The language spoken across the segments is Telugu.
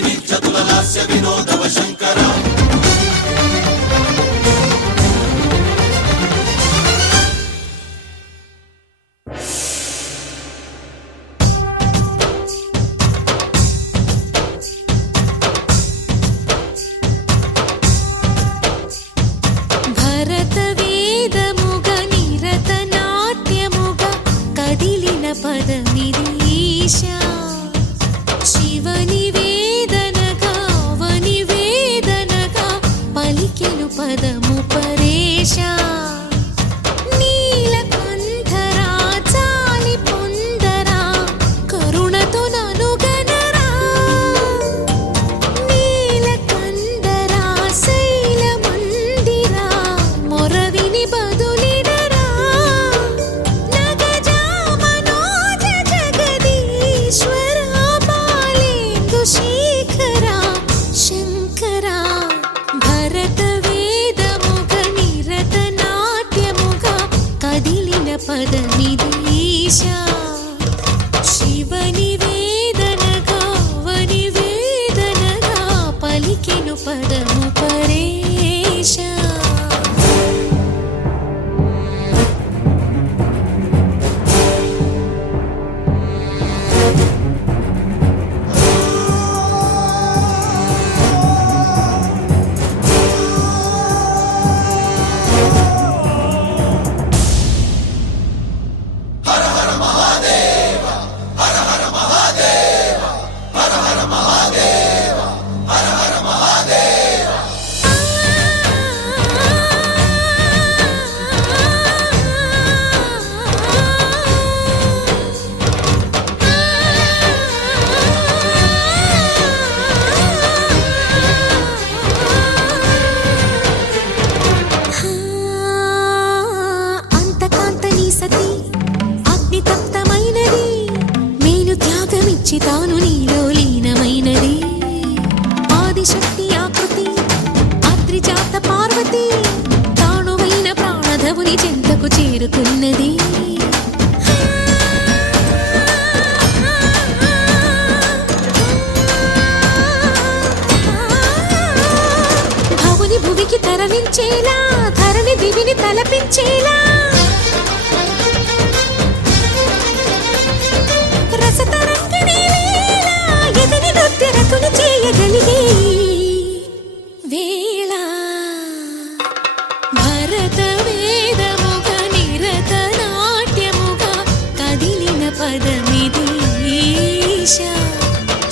నిత్యతుల లాస్య వినోదవ శంకర తాను నీలో లీనమైనది ఆదిశక్తి ఆకృతి అత్రిజాత పార్వతి తానువైన ప్రాణధవుని చెంతకు చేరుతున్నది భవుని భువికి తరలించేలా ధరణి దివిని తలపించేలా చేయగలిగే వేళ భరత వేదముగా నిరత నాట్యముగా కదిలిన పదమిది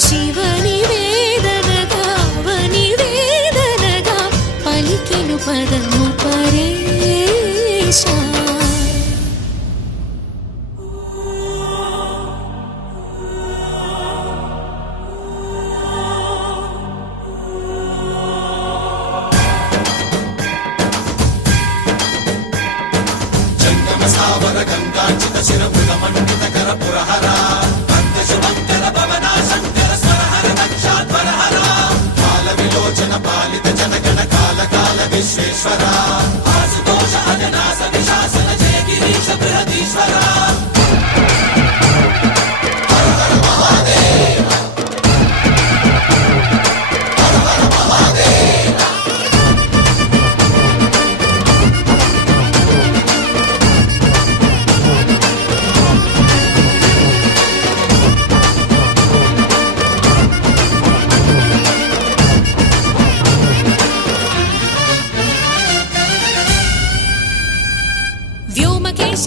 శివని వేదనగా వని వేదనగా పలికెను పదము పరేశ సావర గంగాంచిత శిరమృగ మండిత కర పురహర అంత శుభంకర పవన శంకర స్వరహర దక్షాధ్వరహర కాల విలోచన పాలిత జనగణ కాల కాల విశ్వేశ్వర ఆశుతోష అజనాస విశాసన జయ గిరీశ బృహదీశ్వర హర హర మహాదేవ హర హర మహాదేవ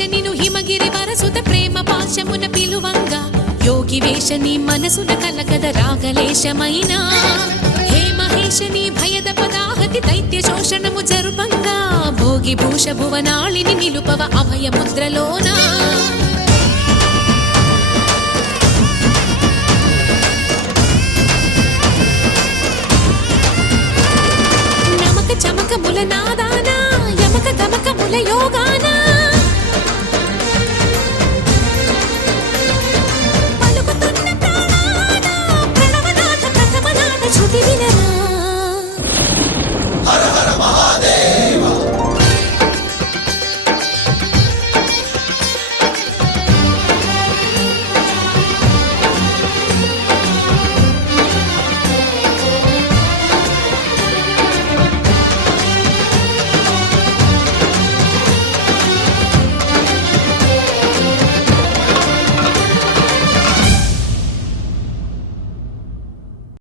నిను హిమగిరి వరసుత ప్రేమ పాశమున పిలువంగా యోగి వేషని మనసున కలగద రాగలేశమైన హే మహేశని భయద పదాహతి దైత్య శోషణము జరుపంగా భోగి భూష భువనాళిని నిలుపవ అభయ ముద్రలోనా నమక చమక ముల నాదానా యమక గమక ముల యోగానా